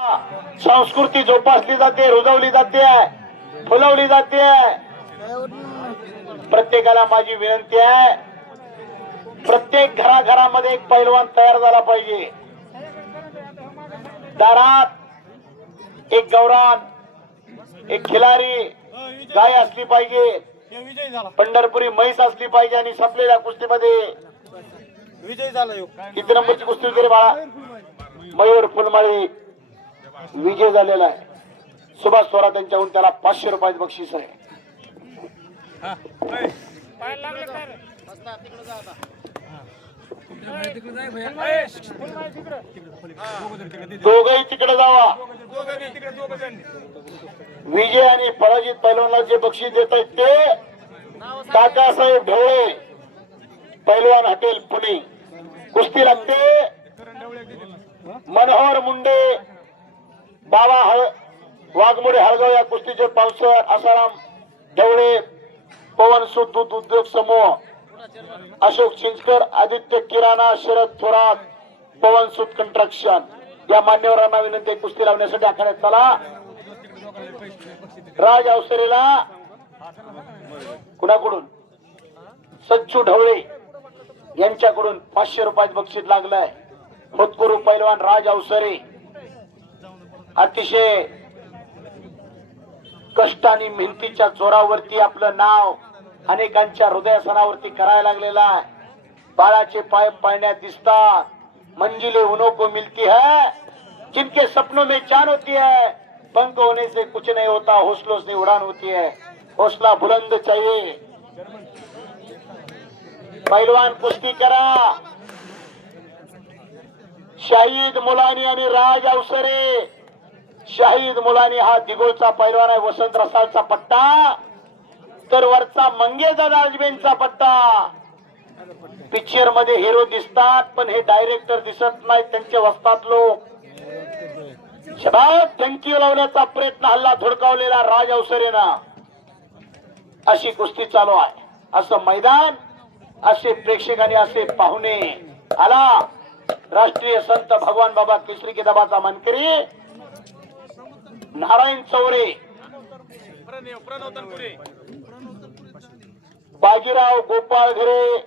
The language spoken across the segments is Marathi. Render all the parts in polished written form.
संस्कृती जोपासली जाते, रुजवली जाते, फुलवली जाते. प्रत्येकाला माझी विनंती आहे, प्रत्येक घराघरामध्ये एक पैलवान तयार झाला पाहिजे. दारात एक गौरान, एक खिलारी गाय असली पाहिजे, पंढरपुरी म्हैस असली पाहिजे. आणि संपलेल्या कुस्तीमध्ये विजय झाला. किती नंबरची कुस्ती होती रे बाळा? मयूर फुलमाळी विजय झालेला आहे. सुभाष स्वरात यांच्याकडून त्याला 500 रुपयाचं बक्षीस आहे. दोघही तिकडे जावा. विजय आणि पराजित पैलवानला जे बक्षीस देत आहेत ते काकासाहेब ढवळे, पैलवान हॉटेल पुणे. कुस्ती लागते मनोहर मुंडे, बाबा वाघमोडे हळगाव या कुस्तीचे पावसर, आसाराम ढवळे, पवन सूत दूध उद्योग समूह, अशोक चिंचकर, आदित्य किराणा, शरद थोरात, पवन सूत कंस्ट्रक्शन या मान्यवरांना विनंती कुस्ती लावण्यासाठी आखाड्यात चला. राज अवसरेला कुणाकडून? सच्चू ढवळे यांच्याकडून 500 रुपयाचं बक्षीस लागलंय. होतकरू पैलवान राज अवसरे अतिशय कष्ट आणि मेहनतीच्या जोरावरती आपलं नाव अनेकांच्या हृदयासनावरती करायला लागलेला आहे. बाळाचे पाय पाळण्यात दिसतात. मंजिले उन्हों को मिलती है, जिनके सपनों में चांद होती है, पंख होने से कुछ नहीं होता, हौसलों से उड़ान होती है. हौसला बुलंद चाहिए. पैलवान कुस्ती करा. शाहीद मुलानी आणि राज अवसरे. शाहीद मुलानी हा दिगोळचा पैलवान आहे, वसंत रसाळचा पट्टा, तर वरचा मंगेशदादा राजबेंचा पट्टा. पिक्चर मध्ये हिरो दिसतात पण हे डायरेक्टर दिसत नाही, त्यांचे वस्तात लोक. शबाब टंकी लावण्याचा प्रयत्न हल्ला धुडकावलेला राज अवसरेना. अशी कुस्ती चालू आहे. असं मैदान, असे प्रेक्षक आणि असे पाहुणे. आला राष्ट्रीय संत भगवान बाबा केसरी किताबाचा मानकरी नारायण चौरे, बाजीराव गोपाळ घरे,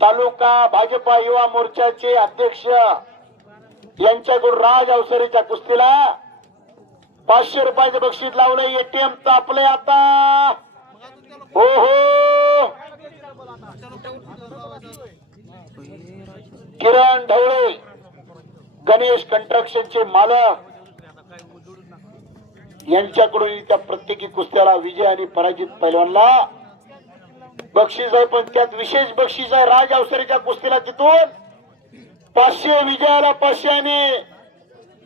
तालुका भाजपा युवा मोर्चाचे अध्यक्ष यांच्याकडून राज अवसरेच्या कुस्तीला 500 रुपयाचं बक्षीस लावलंय. एटीएम तापलंय आता. हो हो, किरण ढवळे गणेश कंस्ट्रक्शनचे मालक यांच्याकडून त्या प्रत्येकी कुस्त्याला विजय आणि पराजित पैलवानला बक्षीस आहे. पण त्यात विशेष बक्षीस आहे राज अवसरेच्या कुस्तीला. तिथून 500 विजयाला 500 आणि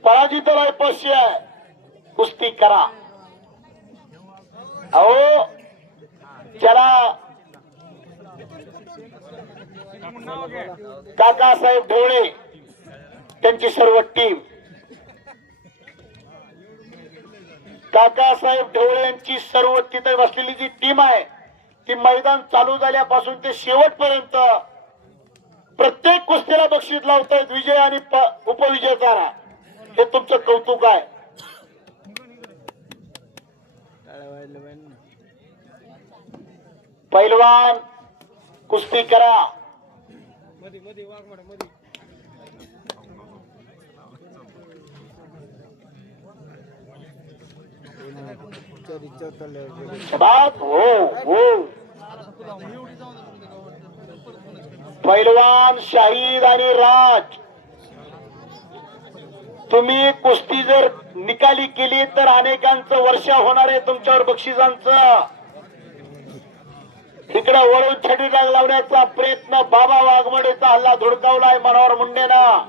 पराजिताला 500 आहे. कुस्ती करा. अहो ज्याला काकासाहेब ढवळे त्यांची सर्व टीम, काकासाहेब ढवळे यांची सर्व तिथे बसलेली जी टीम आहे ती मैदान चालू झाल्यापासून ते शेवटपर्यंत प्रत्येक कुस्तीला बक्षीस लावतायत. विजय आणि उपविजेता. हे तुमचं कौतुक आहे. पैलवान कुस्ती करा. पैलवान शाहीद आणि राज, तुम्ही कुस्ती जर निकाली केली तर अनेकांचं वर्षा होणार आहे तुमच्यावर बक्षिसांचं. इकडे वळून छडी डाग लावण्याचा प्रयत्न बाबा वाघमोडेचा हल्ला धुडकावलाय मनोहर मुंडेना.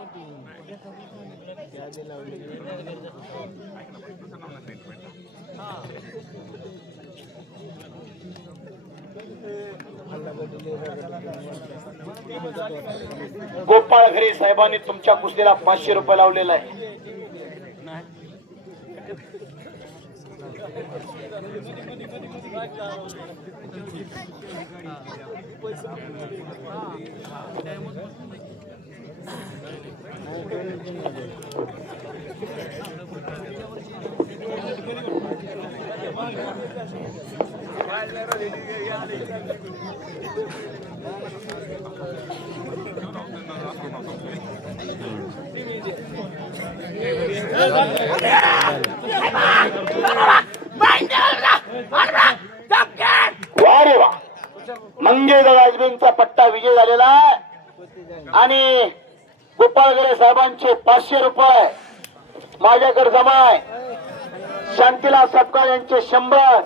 गोपाळ घरे साहेबांनी तुमच्या कुस्तीला 500 रुपये लावलेला आहे. वा रे वा, मंगेश राजबींचा पट्टा विजय झालेला आहे आणि गोपाळगरे साहेबांचे 500 रुपये माझ्याकडे जमा आहे. शांतीला सपकाळ यांचे 100,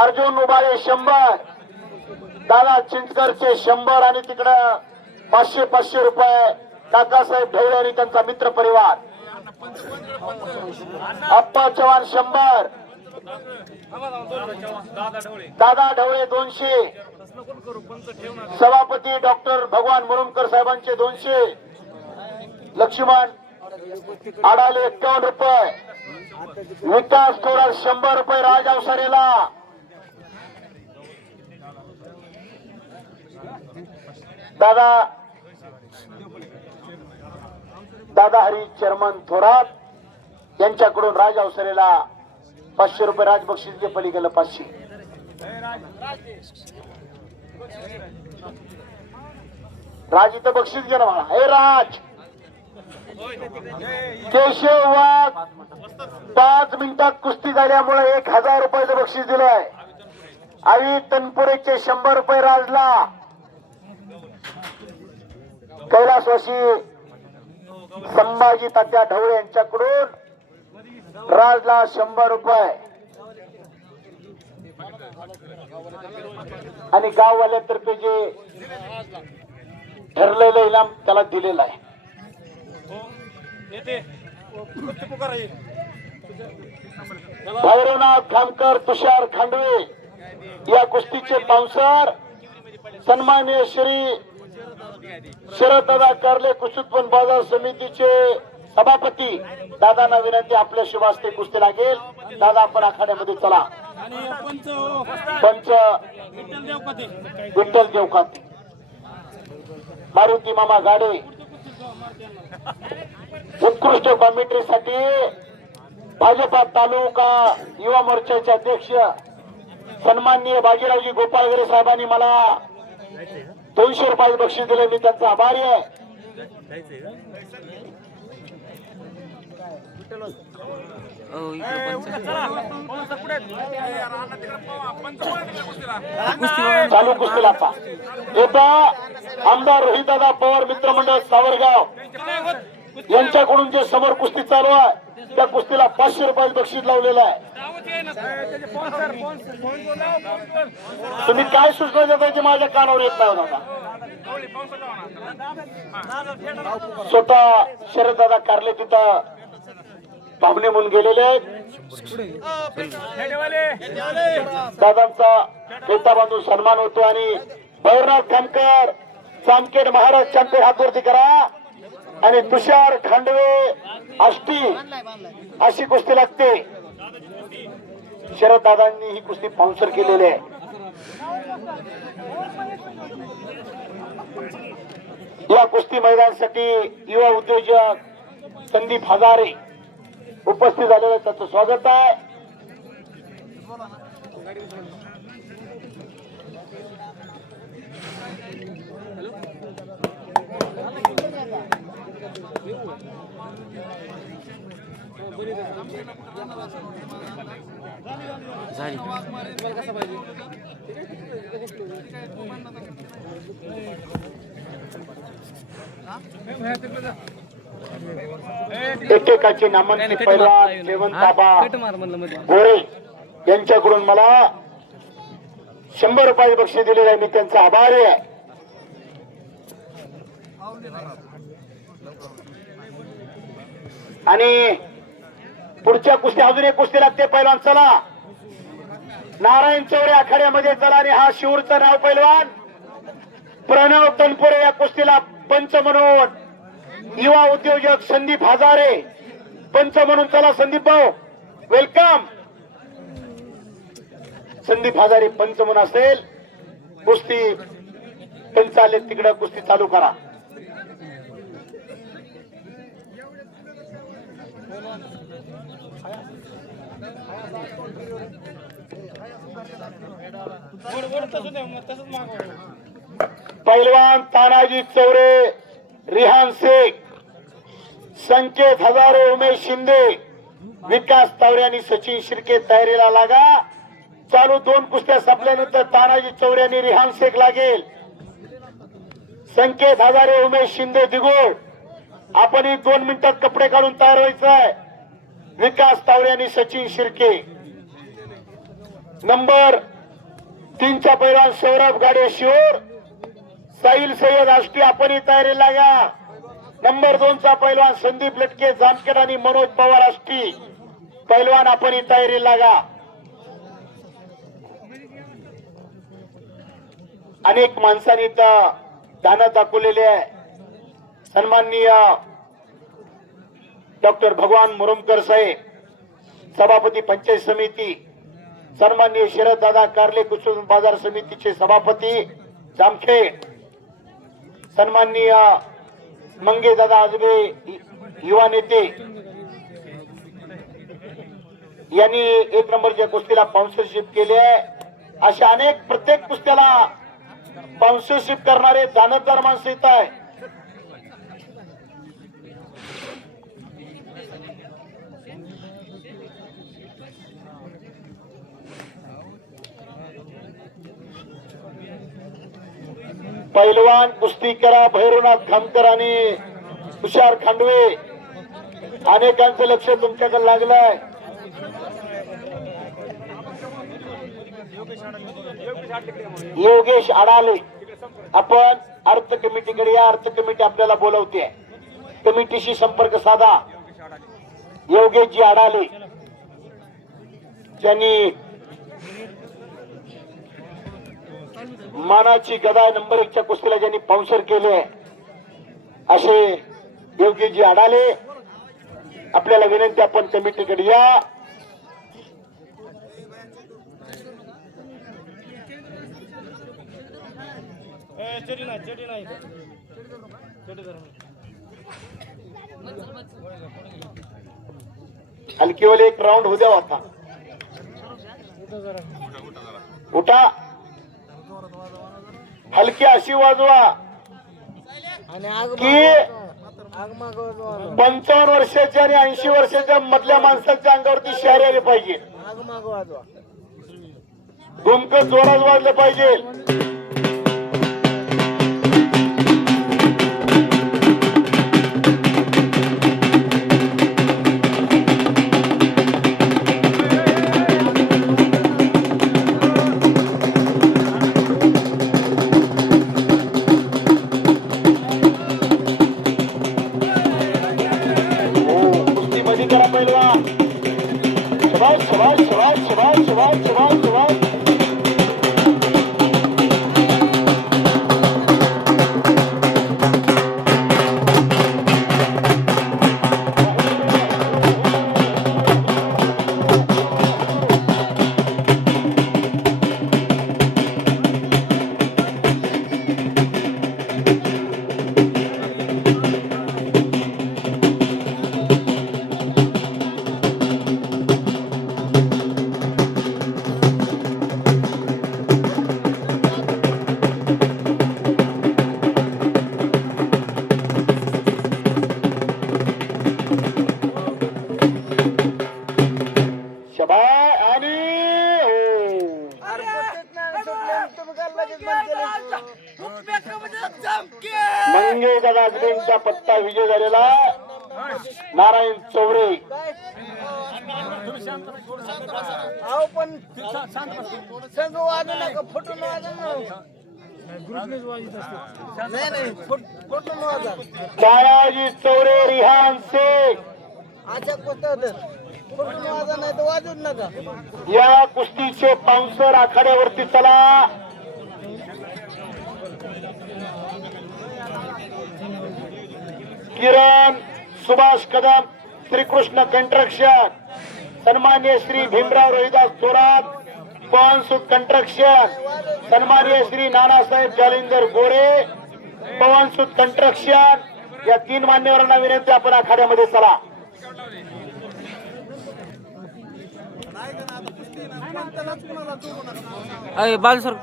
अर्जुन उबाळे 100, दादा चिंचकरचे 100 आणि तिकडं 500 रुपये काकासाहेब ढवळे आणि त्यांचा मित्र परिवार. अप्पा चव्हाण 100, दादा ढवळे 200, सभापती डॉक्टर भगवान मुरुमकर साहेबांचे 200, लक्ष्मण आडाले 51 रुपये, विकास थोरात 100 रुपये राज अवसारेला. दादा हरी चर्मन थोरात यांच्याकडून राज अवसरेला 500 रुपये राज बक्षीस दे. पलीकडलं 500. राज इथं बक्षीस घे ना मला. हे राज केशव वाघ 5 मिनिटात कुस्ती झाल्यामुळे 1000 रुपयाचं बक्षीस दिलंय. आणि तनपुरेचे 100 रुपये राजला. कैलासवासी संभाजी तात्या ढवळे यांच्याकडून राजला 100 रुपये आणि गाववाल्यातर्फे जे ठरलेलं इनाम त्याला दिलेलं आहे. भैरवनाथ खामकर, तुषार खांडवे या कुस्तीचे बाउन्सर सन्माननीय श्री शरददादा कारले कृषी उत्पन्न बाजार समितीचे सभापती. दादांना विनंती, आपल्या शुभास्ते कुस्ती लागेल. दादा आपण आखाड्यामध्ये चला. पंच विठ्ठल देवकाते, मारुती मामा गाडे. उत्कृष्ट कॉमेंट्रीसाठी भाजपा तालुका युवा मोर्चाचे अध्यक्ष सन्माननीय बाजीरावजी गोपाळगरे साहेबांनी मला 200 रुपये बक्षीस दिले. मी त्यांचा आभारी आहे. चालू कुस्तीला आता येता आमदार रोहितदादा पवार मित्रमंडळ सावरगाव यांच्याकडून जे समोर कुस्ती चालू आहे त्या कुस्तीला 500 रुपये बक्षीस लावलेलं आहे. तुम्ही काय सूचना देताय जे माझ्या कानावर येत नाही दादा. स्वतः शरददादा कारले तिथं पाहुणे म्हणून गेलेले आहेत. दादांचा फेटा बांधून सन्मान होतो आणि भैरवनाथ खामकर चामखेड महाराज चामखेड हातवरती करा आणि तुषार खांडवे आष्टी अशी कुस्ती लागते. शरद दादांनी ही कुस्ती स्पॉन्सर केलेली आहे. या कुस्ती मैदानासाठी युवा उद्योजक संदीप हजारे उपस्थित झालेले, त्याचं स्वागत आहे. एकेकाचे नामांकित पहिला जेवण बाबा गोरे यांच्याकडून मला 100 रुपये बक्षीस दिलेले आहे. मी त्यांचा आभारी आहे. आणि पुढच्या कुस्ती अजून एक कुस्ती लागते. पैलवान चला, नारायण चौरे आखाड्यामध्ये चला. आणि हा शिवूरचं नाव पैलवान प्रणव तनपुरे या कुस्तीला पंच म्हणून युवा उद्योजक संदीप हजारे पंच म्हणून चला. संदीप भाऊ वेलकम. संदीप हजारे पंच म्हणून असेल. कुस्ती पंच आले तिकडे कुस्ती चालू करा. पैलवान तानाजी चौरे, रिहान शेख, संकेत हजारे, उमेश शिंदे, विकास तावरे आणि सचिन शिर्के तयारीला लागा. चालू 2 कुस्त्या संपल्यानंतर तानाजी चौरे आणि रिहान शेख लागेल. संकेत हजारे, उमेश शिंदे, दिगोड आपण 2 मिनिटात कपडे काढून तयार व्हायचं आहे. विकास तावरे आणि सचिन शिर्के. नंबर 3 चा पैलवान सौरभ गाडे शिवूर, साहिल सय्यद आष्टी आपण तयारी लागा. नंबर 2 चा पैलवान संदीप लटके जामखेड आणि मनोज पवार आष्टी पैलवान आपण तयारी लागा. अनेक माणसांनी दान दाखवलेले आहे. सन्माननीय डॉक्टर भगवान मुरुमकर साहेब, सभापती पंचायत समिती, सन्माननीय शरद दादा कारले कुसुम बाजार समितीचे सभापती जामखेड, सन्माननीय मंगे दादा आजबे युवा नेते यांनी 1 नंबरच्या कुस्तीला स्पॉन्सरशिप केली आहे. अशा अनेक प्रत्येक कुस्त्याला स्पॉन्सरशिप करणारे दानतदार माणसं येत आहे. पैलवान कुस्ती करा भैरवनाथ खामकर आणि तुषार खांडवे, अनेकांचं लक्ष तुमच्याकडे लागलंय. योगेश अडाले, आपण अर्थ कमिटीकडे या. अर्थ कमिटी आपल्याला बोलवते. कमिटीशी संपर्क साधा. योगेशजी अडाले ज्यांनी मानाची गदा नंबर 1 च्या कुस्तीला ज्यांनी स्पॉन्सर केले असे योगेशजी अडाले, आपल्याला विनंती आपण कमिटीकडे या. हलकीवाले 1 राऊंड होऊ द्या. आता उठा, हलकी अशी वाजवा की 55 वर्षाच्या आणि 80 वर्षाच्या मधल्या माणसाच्या अंगावरती शहर आले पाहिजे. धुमक जोरात वाजलं पाहिजे. मंगे दादा पत्ता विजय झालेला नारायण चौरे. तानाजी चौरे, रिहान शेख या कुस्तीचे स्पॉन्सर आखाड्यावरती चला. किरण सुभाष कदम, श्रीकृष्ण कंस्ट्रक्शन, सन्मान्य श्री भीमराव रोहिदास थोरात, पवनसुत कंस्ट्रक्शन, सन्मान्य श्री नानासाहेब जालिंदर गोरे, पवनसुत कंस्ट्रक्शन, या 3 मान्यवरांना विनंती आपण आखाड्यामध्ये चला. अय बाजू सर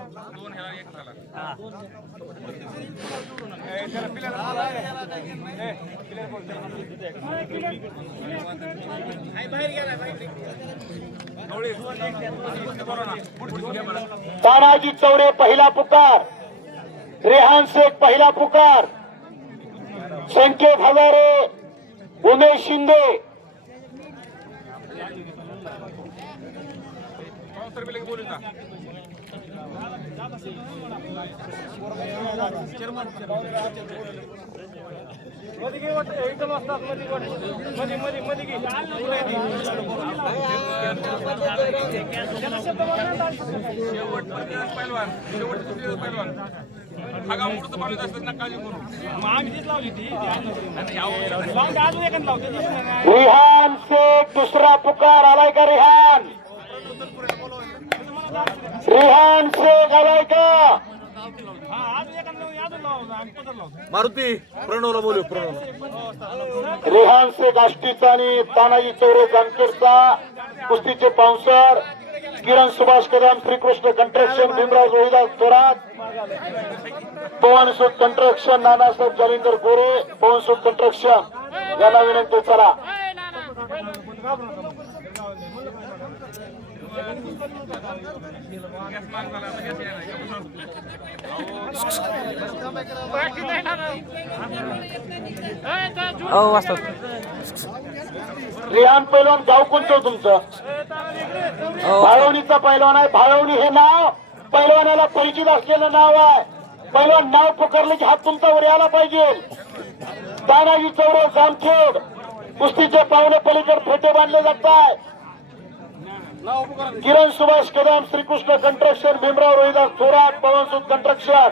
तानाजी चौरे पहिला पुकार, रेहान शेख पहिला पुकार, संकेत हजारे, उमेश शिंदे, रेहान शेख दुसरा पुकार आलाय का? रेहान शेख आलाय का? मारुती प्रणवला बोलू प्रणव रेहान शेख आष्टीचा आणि तानाजी चौरे जानखेडचा कुस्तीचे पावसर, किरण सुभाष कदम, श्रीकृष्ण कंट्रक्शन, भीमराज रोहिदास थोरात, पवन सूत कंट्रक्शन, नानासाहेब जालिंदर गोरे, पवन सूत कंट्रक्शन यांना विनंती. चला वाचतात रिहान पैलवान गाव कोणतं तुमचं? भाळवणीचा पैलवान आहे. भाळवणी हे नाव पैलवानाला परिचित असलेलं नाव आहे. पैलवान नाव पुकारले की हात तुमचा वर यायला पाहिजे. तानाजी चौरे जामखेड कुस्तीचे पावणे पलीकडे फेटे बांधले जात आहे. किरण सुभाष कदम, श्रीकृष्ण कंट्रक्शन, भीमराव रोहिदास थोरात, पवन सूत कंट्रक्शन,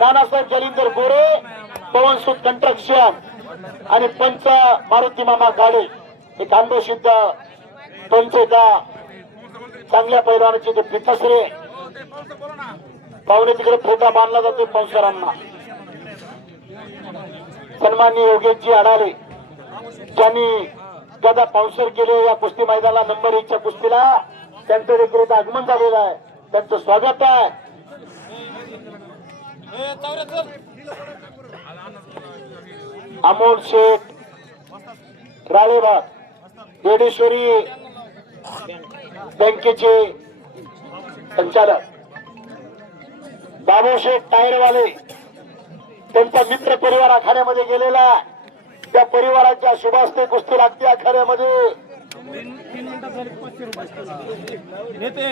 नानासाहेब जालिंदर गोरे, पवन सूत कंट्रक्शन आणि पंच मारुती मामा गाडे. एक अनुभवसिद्ध पंचेचा चांगल्या पैलवानाची ते पितसरे पाहुणे तिकडे फोटा बांधला जातो पंचरांना. सन्माननीय योगेशजी अडाले ज्यांनी गदा पावसर केले या कुस्ती मैदानाला नंबर 1 च्या कुस्तीला, त्यांचं देखील आगमन झालेलं आहे. त्यांचं स्वागत आहे. अमोल शेठ राळेबाग येडेश्वरी बँकेचे संचालक, बाबू शेठ टायरवाले त्यांचा मित्र परिवार आखाड्यामध्ये गेलेला. त्या परिवाराच्या शुभास्ते कुस्ती लागते आखाड्यामध्ये. नेते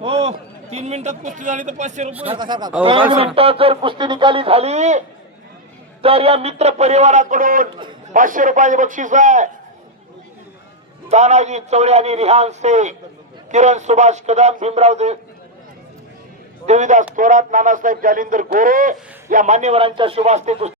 हो 3 मिनिटात कुस्ती झाली तर 500 रुपये. 3 मिनिटात जर कुस्ती निकाली झाली तर या मित्र परिवाराकडून 500 रुपये बक्षीस आहे. तानाजी चौरे आणि रिहान शेख, किरण सुभाष कदम, भीमराव देवीदास थोरात, नानासाहेब जालिंदर गोरे या मान्यवरांच्या शुभास्ते कुस्ती